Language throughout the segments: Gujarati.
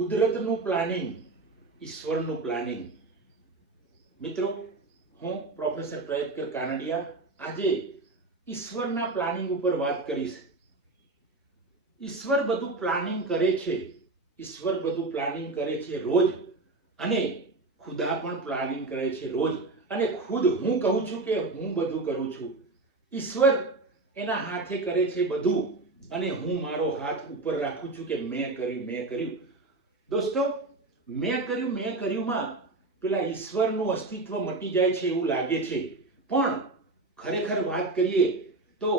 કુદરતનું પ્લાનિંગ, ઈશ્વરનું પ્લાનિંગ. મિત્રો, હું પ્રોફેસર પ્રયત્કર કાનડિયા આજે ઈશ્વરના પ્લાનિંગ ઉપર વાત કરીશ. ઈશ્વર બધું પ્લાનિંગ કરે છે, ઈશ્વર બધું પ્લાનિંગ કરે છે રોજ, અને ખુદા પણ પ્લાનિંગ કરે છે રોજ. અને ખુદ હું કહું છું કે હું બધું કરું છું. ઈશ્વર એના હાથે કરે છે બધું, અને હું મારો હાથ ઉપર રાખું છું કે મેં કર્યું. દોસ્તો, મેં કર્યુંમાં પેલા ઈશ્વરનું અસ્તિત્વ મટી જાય છે એવું લાગે છે, પણ ખરેખર વાત કરીએ તો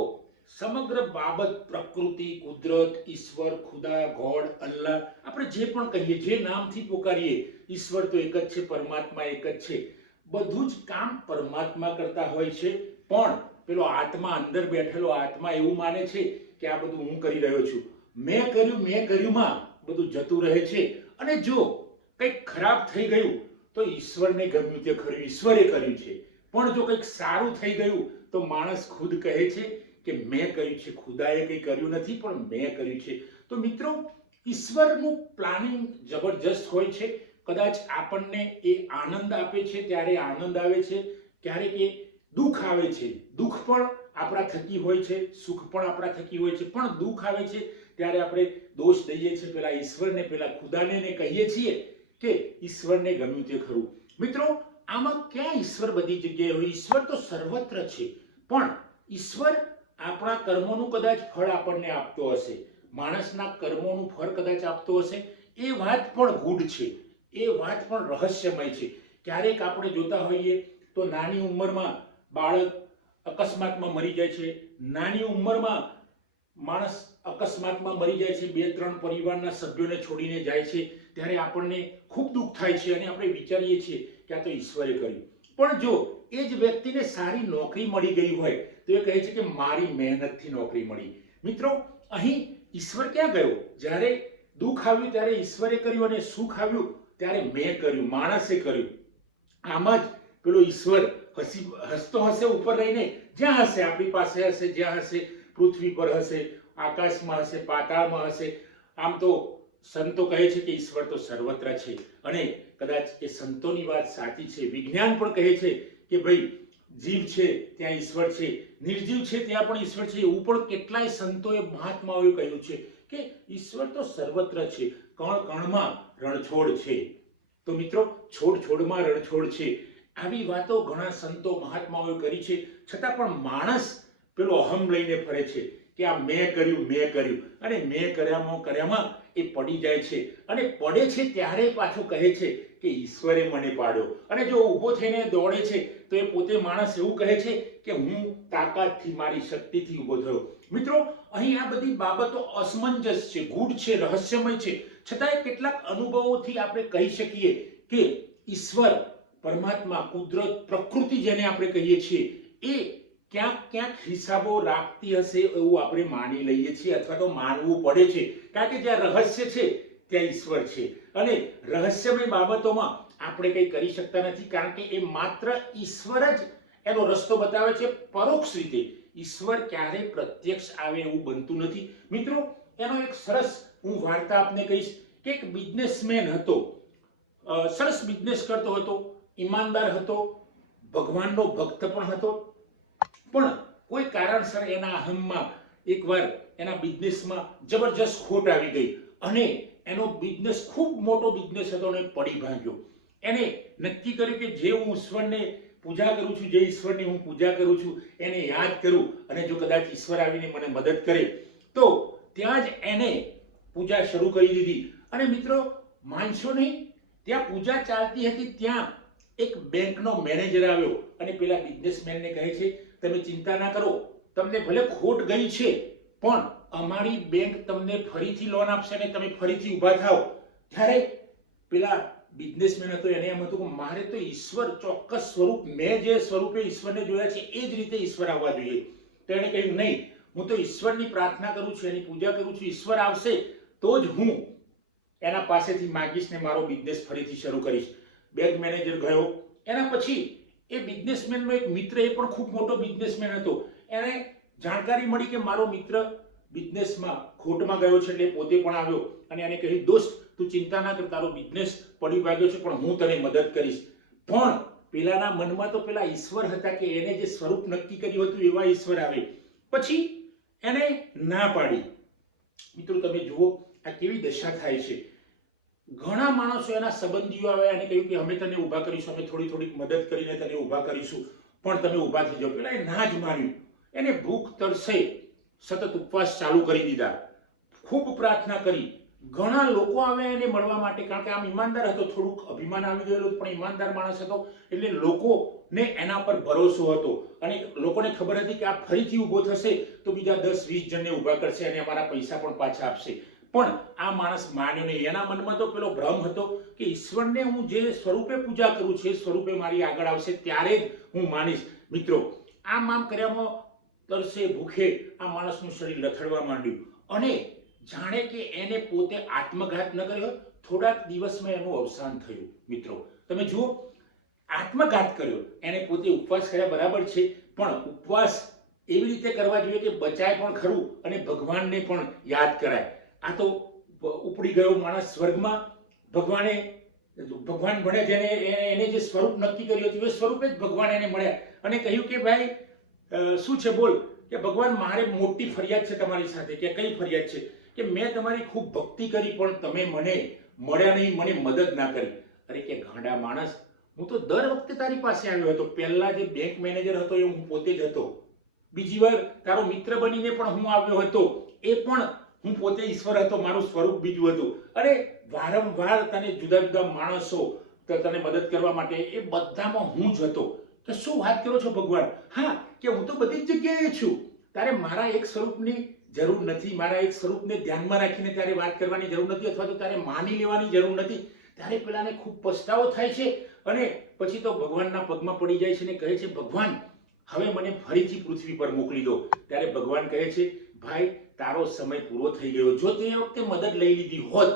સમગ્ર બાબત, પ્રકૃતિ, કુદરત, ઈશ્વર, ખુદા, ગોડ, અલ્લાહ, આપણે જે પણ કહીએ, જે નામથી પોકારીએ, ઈશ્વર તો એક જ છે, પરમાત્મા એક જ છે. બધું જ કામ પરમાત્મા કરતા હોય છે, પણ પેલો આત્મા, અંદર બેઠેલો આત્મા એવું માને છે કે આ બધું હું કરી રહ્યો છું. મેં કર્યુંમાં બધું જતું રહે છે. અને જો કંઈક ખરાબ થઈ ગયું તો ઈશ્વરને ગમ્યું તે ખરું, ઈશ્વરે કર્યું છે. પણ જો કંઈક સારું થઈ ગયું તો માણસ ખુદ કહે છે કે મેં કર્યું છે, ખુદાએ કંઈ કર્યું નથી, પણ મેં કર્યું છે. તો મિત્રો, ઈશ્વરનું પ્લાનિંગ જબરજસ્ત હોય છે. કદાચ આપણને એ આનંદ આપે છે ત્યારે આનંદ આવે છે, ક્યારેક એ દુઃખ આવે છે, દુઃખ પણ આપણા થકી હોય છે, સુખ પણ આપણા થકી હોય છે. પણ દુઃખ આવે છે ત્યારે આપણે દોષ દઈએ છીએ પેલા ઈશ્વરને, પેલા ખુદાને, ને કહીએ છીએ કે ઈશ્વરને ગમ્યું તે ખરું. મિત્રો, આમાં ક્યાં ઈશ્વર બધી જગ્યાએ હોય? ઈશ્વર તો સર્વત્ર છે, પણ ઈશ્વર આપણા કર્મોનું કદાચ ફળ આપણને આપતો હશે, માણસના કર્મોનું ફળ કદાચ આપતો હશે. એ વાત પણ ગૂઢ છે, એ વાત પણ રહસ્યમય છે. ક્યારેક આપણે જોતા હોઈએ તો નાની ઉંમરમાં બાળક અકસ્માતમાં મરી જાય છે, નાની ઉંમરમાં માણસ અકસ્માતમાં મરી જાય છે, 2-3 પરિવારના સભ્યોને છોડીને જાય છે, ત્યારે આપણને ખૂબ દુઃખ થાય છે અને આપણે વિચારીએ છીએ કે આ તો ઈશ્વરે કર્યું. પણ જો એ જ વ્યક્તિને સારી નોકરી મળી ગઈ હોય તો એ કહે છે કે મારી મહેનતથી નોકરી મળી. મિત્રો, અહીં ઈશ્વર ક્યાં ગયો? જ્યારે દુઃખ આવ્યું ત્યારે ઈશ્વરે કર્યું, અને સુખ આવ્યું ત્યારે મેં કર્યું, માણસે કર્યું. આમાં જ પેલો ઈશ્વર હસતો હશે ઉપર રહીને, જ્યાં હશે, આપણી પાસે હશે, જ્યાં હશે, પૃથ્વી પર હશે, આકાશમાં હશે, પાતાળમાં હશે. આમ તો સંતો કહે છે કે ઈશ્વર તો સર્વત્ર છે, અને કદાચ એ સંતોની વાત સાચી છે. વિજ્ઞાન પણ કહે છે કે ભાઈ, જીવ છે ત્યાં ઈશ્વર છે, નિર્જીવ છે ત્યાં પણ ઈશ્વર છે. એવું પણ કેટલાય સંતોએ, મહાત્માઓએ કહ્યું છે કે ઈશ્વર તો સર્વત્ર છે, કણ કણમાં રણછોડ છે. તો મિત્રો, છોડ છોડમાં રણછોડ છે. આવી વાતો ઘણા સંતો, મહાત્માઓએ કરી છે. છતાં પણ માણસ પેલો અહમ લઈને ફરે છે કે આ મેં કર્યું, અને મેં કર્યામાં એ પડી જાય છે. અને પડે છે ત્યારે પાછું કહે છે કે ઈશ્વરે મને પાડ્યો. અને જો ઊભો થઈને દોડે છે તો એ પોતે માણસ એવું કહે છે કે હું તાકાતથી, મારી શક્તિથી ઊભો થયો. મિત્રો, અહીં આ બધી બાબતો અસમંજસ છે, ગૂઢ છે, રહસ્યમય છે. છતાંય કેટલાક અનુભવોથી આપણે કહી શકીએ કે ઈશ્વર, પરમાત્મા, કુદરત, પ્રકૃતિ જેને આપણે કહીએ છીએ, એ ક્યાંક હિસાબો રાખતી હશે એવું આપણે માની લઈએ છીએ, અથવા તો માનવું પડે છે. કારણ કે જ્યાં રહસ્ય છે ત્યાં ઈશ્વર છે, અને રહસ્યમય બાબતોમાં આપણે કંઈ કરી શકતા નથી, કારણ કે એ માત્ર ઈશ્વર જ એનો રસ્તો બતાવે છે પરોક્ષ રીતે. ઈશ્વર ક્યારેય પ્રત્યક્ષ આવે એવું બનતું નથી. મિત્રો, એનો એક સરસ હું વાર્તા આપને કહીશ કે એક બિઝનેસમેન હતો, સરસ બિઝનેસ કરતો હતો, ઈમાનદાર હતો, ભગવાનનો ભક્ત પણ હતો. પણ કોઈ કારણસર એના અહમમાં એકવાર એના બિઝનેસમાં જબરજસ્ત ખોટ આવી ગઈ, અને એનો બિઝનેસ ખૂબ મોટો બિઝનેસ હતો અને પડી ભાંગ્યો. એને નક્કી કર્યું કે જે હું ઈશ્વરને પૂજા કરું છું, જે ઈશ્વરની હું પૂજા કરું છું, એને યાદ કરું, અને જો કદાચ ઈશ્વર આવીને મને મદદ કરે તો ત્યાં જ એને પૂજા શરૂ કરી દીધી. અને મિત્રો, માનશો નહીં, ત્યાં પૂજા ચાલતી હતી, ત્યાં એક બેંકનો મેનેજર આવ્યો અને પેલા બિઝનેસમેનને કહે છે, તમે ચિંતા ના કરો, તમને ભલે ખોટ ગઈ છે, પણ અમારી બેંક તમને ફરીથી લોન આપશે અને તમે ફરીથી ઊભા થાઓ. ત્યારે પેલા બિઝનેસમેન હતો, એને એમ હતું કે મારે તો ઈશ્વર ચોક્કસ સ્વરૂપ, મેં જે સ્વરૂપે ઈશ્વરને જોયા છે એ જ રીતે ઈશ્વર આવવા જોઈએ. તો એને કહ્યું, નહીં, હું તો ઈશ્વરની પ્રાર્થના કરું છું, એની પૂજા કરું છું, ઈશ્વર આવશે તો જ હું એના પાસેથી માગીશ ને મારો બિઝનેસ ફરીથી શરૂ કરીશ. બેંક મેનેજર ગયો. એના પછી એ બિઝનેસમેનનો એક મિત્ર, એ પણ ખૂબ મોટો બિઝનેસમેન હતો, એને જાણકારી મળી કે મારો મિત્ર બિઝનેસમાં ખોટમાં ગયો છે, એટલે પોતે પણ આવ્યો અને એને કહ્યું, દોસ્ત, તું ચિંતા ના કર, તારો બિઝનેસ પડી ભાગ્યો છે પણ હું તને મદદ કરીશ. પણ પેલાના મનમાં તો પેલા ઈશ્વર હતા કે એને જે સ્વરૂપ નક્કી કર્યું હતું એવા ઈશ્વર આવે. પછી એને ના પાડી. મિત્રો તમે જુઓ આ કેવી દશા થાય છે. ઘણા માણસો એના સંબંધીઓ આવે અને કહ્યું કે અમે તને ઊભા કરીશું, અમે થોડી થોડીક મદદ કરીને તને ઊભા કરીશું, પણ તમે ઊભા થઈ જાઓ. પેલા એ ના જ માન્યું. એને ભૂખ તરસે સતત ઉપવાસ ચાલુ કરી દીધા, ખૂબ પ્રાર્થના કરી. ઘણા લોકો આવે એને મળવા માટે, કારણ કે આમ ઈમાનદાર હતો, થોડુંક અભિમાન આવી ગયેલું પણ ઈમાનદાર માણસ હતો, એટલે લોકોને એના પર ભરોસો હતો અને લોકોને ખબર હતી કે આ ફરીથી ઊભો થશે તો બીજા 10-20 જણને ઊભા કરશે અને અમારા પૈસા પણ પાછા આપશે. પણ આ માણસ માન્યો નહીં. એના મનમાં તો પેલો ભ્રમ હતો કે ઈશ્વરને હું જે સ્વરૂપે પૂજા કરું છું એ સ્વરૂપે મારી આગળ આવશે ત્યારે જ હું માનીશ. મિત્રો આમ કર્યામાં તરસે ભૂખે આ માણસનું શરીર લથડવા માંડ્યું અને જાણે કે એને પોતે આત્મઘાત ન કર્યો, થોડાક દિવસમાં એનું અવસાન થયું. મિત્રો તમે જુઓ, આત્મઘાત કર્યો. એને પોતે ઉપવાસ કર્યા બરાબર છે, પણ ઉપવાસ એવી રીતે કરવા જોઈએ કે બચાય પણ ખરું અને ભગવાનને પણ યાદ કરાય. આ તો ઉપડી ગયો માણસ સ્વર્ગમાં. ભગવાન ભણ્યા, જેને એને જે સ્વરૂપ નક્કી કર્યું હતું એ સ્વરૂપે જ ભગવાન એને મળ્યા અને કહ્યું કે ભાઈ શું છે બોલ, કે ભગવાન મારે મોટી ફરિયાદ છે તમારી સાથે. કે કઈ ફરિયાદ છે? કે મેં તમારી ખૂબ ભક્તિ કરી પણ તમે મને મળ્યા નહીં, મને મદદ ના કરી. અરે કે ગાંડા માણસ, હું તો દર વખતે તારી પાસે આવ્યો હતો. પહેલા જે બેંક મેનેજર હતો એ હું પોતે જ હતો. બીજી વાર તારો મિત્ર બનીને પણ હું આવ્યો હતો, એ પણ હું પોતે ઈશ્વર હતો, મારું સ્વરૂપ બીજું હતું. અરે વારંવાર તને જુદા જુદા માણસો તને મદદ કરવા માટે, એ બધામાં હું જ હતો. કે શું વાત કરો છો ભગવાન? હા, કે હું તો બધી જ જગ્યાએ છું. તારે મારા એક સ્વરૂપની જરૂર નથી, મારા એક સ્વરૂપને ધ્યાનમાં રાખીને તારે વાત કરવાની જરૂર નથી, અથવા તો તારે માની લેવાની જરૂર નથી. ત્યારે પેલાને ખૂબ પસ્તાવો થાય છે અને પછી તો ભગવાનના પગમાં પડી જાય છે અને કહે છે, ભગવાન હવે મને ફરીથી પૃથ્વી પર મોકલી દો. ત્યારે ભગવાન કહે છે, ભાઈ તારો સમય પૂરો થઈ ગયો. જો તે વખતે મદદ લઈ લીધી હોત,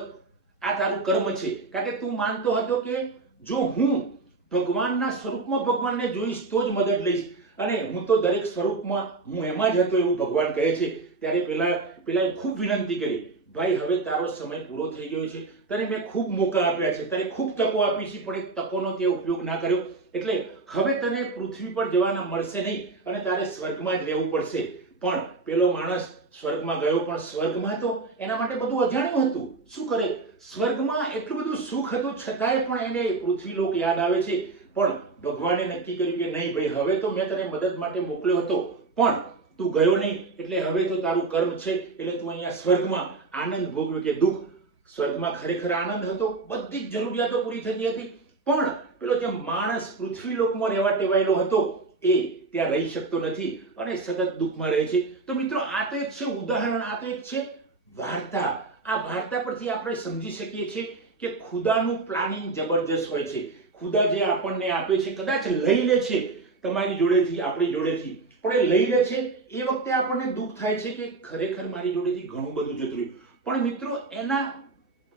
આ તારું કર્મ છે. કારણ કે તું માનતો હતો કે જો હું ભગવાનના સ્વરૂપમાં ભગવાનને જોઈશ તો જ મદદ લઈશ, અને હું તો દરેક સ્વરૂપમાં હું એમાં જ હતો એવું ભગવાન કહે છે. ત્યારે પેલા ખૂબ વિનંતી કરી, ભાઈ હવે તારો સમય પૂરો થઈ ગયો છે, તને મેં ખૂબ મોકા આપ્યા છે, તને ખૂબ તકો આપી છે, પણ એ તકોનો તે ઉપયોગ ના કર્યો, એટલે હવે તને પૃથ્વી પર જવાના મળશે નહીં અને તારે સ્વર્ગમાં જ રહેવું પડશે. પણ પેલો માણસ સ્વર્ગમાં ગયો, પણ સ્વર્ગમાં તો એના માટે બધું અજાણ્યું હતું. શું કરે, સ્વર્ગમાં એટલું બધું સુખ હતું છતાંય પણ એને પૃથ્વીલોક યાદ આવે છે. પણ ભગવાને નક્કી કર્યું કે નહીં ભાઈ, હવે તો મેં તને મદદ માટે મોકલ્યો હતો પણ તું ગયો નહીં, એટલે હવે તો તારું કર્મ છે, એટલે તું અહીંયા સ્વર્ગમાં આનંદ ભોગવ્યો. કે દુઃખ? સ્વર્ગમાં ખરેખર આનંદ હતો, બધી જ જરૂરિયાતો પૂરી થતી હતી, પણ પેલો જે માણસ પૃથ્વીલોકમાં રહેવા ટેવાયેલો હતો એ ત્યાં રહી શકતો નથી અને સતત દુઃખમાં રહે છે. તો મિત્રો આ તો એક છે ઉદાહરણ, આ તો એક છે વાર્તા. આ વાર્તા પરથી આપણે સમજી શકીએ છીએ કે ખુદાનું પ્લાનિંગ જબરજસ્ત હોય છે. ખુદા જે આપણને આપે છે, કદાચ લઈ લે છે તમારી જોડેથી, આપણી જોડેથી, પણ એ લઈ લે છે એ વખતે આપણને દુઃખ થાય છે કે ખરેખર મારી જોડેથી ઘણું બધું જતું રહ્યું. પણ મિત્રો એના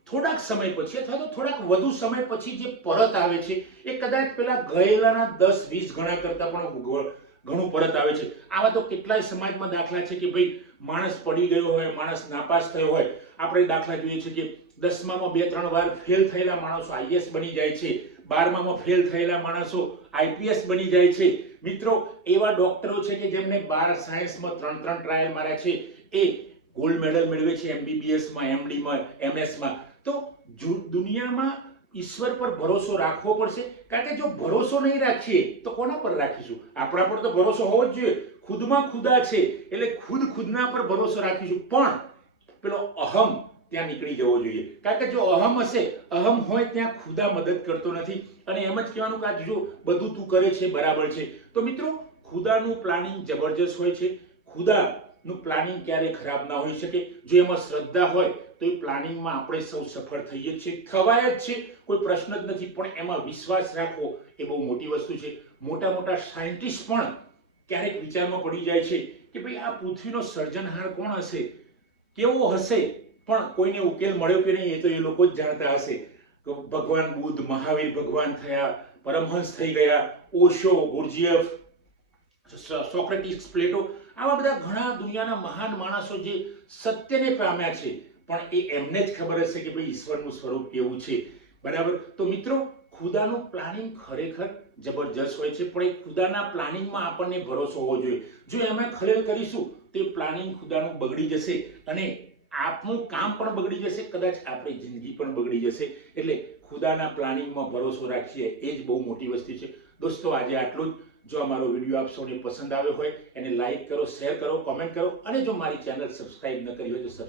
થોડાક સમય પછી અથવા તો થોડાક વધુ સમય પછી જે પરત આવે છે એ કદાચ પેલા ગયેલાના 10-20 ગણા કરતા પણ ઘણું પરત આવે છે. આવા તો કેટલાય સમાજમાં દાખલા છે કે ભાઈ માણસ પડી ગયો હોય, માણસ નાપાસ થયો હોય. આપણે દાખલા જોઈએ છે કે 10મામાં 2-3 વાર ફેલ થયેલા માણસો આઈએસ બની જાય છે, 12મામાં ફેલ થયેલા માણસો આઈપીએસ બની જાય છે. મિત્રો એવા ડોક્ટરો છે કે જેમને 12 સાયન્સમાં 3 ટ્રાયલ માર્યા છે, એ ગોલ્ડ મેડલ મેળવે છે એમબીબીએસમાં, એમડીમાં, એમએસમાં. તો દુનિયામાં ઈશ્વર પર ભરોસો રાખવો પડશે, કારણ કે જો ભરોસો નહીં રાખીએ તો કોના પર રાખીશું? આપણા પર તો ભરોસો હોવો જ જોઈએ. ખુદમાં ખુદા છે એટલે ખુદના પર ભરોસો રાખીશું, પણ પેલો અહમ ત્યાં નીકળી જવો જોઈએ. કારણ કે જો અહમ હશે, અહમ હોય ત્યાં ખુદા મદદ કરતો નથી અને એમ જ કહેવાનું કે જો બધું તું કરે છે બરાબર છે. તો મિત્રો ખુદાનું પ્લાનિંગ જબરજસ્ત હોય છે. ખુદાનું પ્લાનિંગ ક્યારેય ખરાબ ના હોઈ શકે. જો એમાં શ્રદ્ધા હોય તો એ પ્લાનિંગમાં આપણે સૌ સફળ થઈએ જ છીએ, થવાય જ છે, કોઈ પ્રશ્ન જ નથી. પણ એમાં વિશ્વાસ રાખવો એ બહુ મોટી વસ્તુ છે. મોટા મોટા સાયન્ટિસ્ટ પણ ક્યારેક વિચારમાં પડી જાય છે કે ભાઈ આ પૃથ્વીનો સર્જનહાર કોણ હશે, કેવો હશે, પણ કોઈને ઉકેલ મળ્યો કે નહીં એ તો એ લોકો જ જાણતા હશે. ભગવાન બુદ્ધ, મહાવીર ભગવાન થયા, પરમહંસ થઈ ગયા, ઓશો, ગુરજીએફ, સોક્રેટિસ, પ્લેટો, આવા બધા ઘણા દુનિયાના મહાન માણસો જે સત્યને પામ્યા છે, પણ એ એમને જ ખબર હશે કે ભાઈ ઈશ્વરનું સ્વરૂપ કેવું છે, બરાબર. તો મિત્રો, ખુદાનું પ્લાનિંગ ખરેખર જબરજસ્ત હોય છે, પણ એ ખુદાના પ્લાનિંગમાં આપણને ભરોસો હોવો જોઈએ. જો એમાં ખલેલ કરીશું તો એ પ્લાનિંગ ખુદાનું બગડી જશે અને આપણું કામ પણ બગડી જશે, કદાચ આપણી જિંદગી પણ બગડી જશે. એટલે ખુદાના પ્લાનિંગમાં ભરોસો રાખીએ એ જ બહુ મોટી વસ્તુ છે. દોસ્તો, આજે આટલું જ. જો અમારો વિડીયો આપ સૌને પસંદ આવ્યો હોય એને લાઈક કરો, શેર કરો, કોમેન્ટ કરો, અને જો મારી ચેનલ સબસ્ક્રાઇબ ન કરી હોય તો સબસ્ક્રાઇબ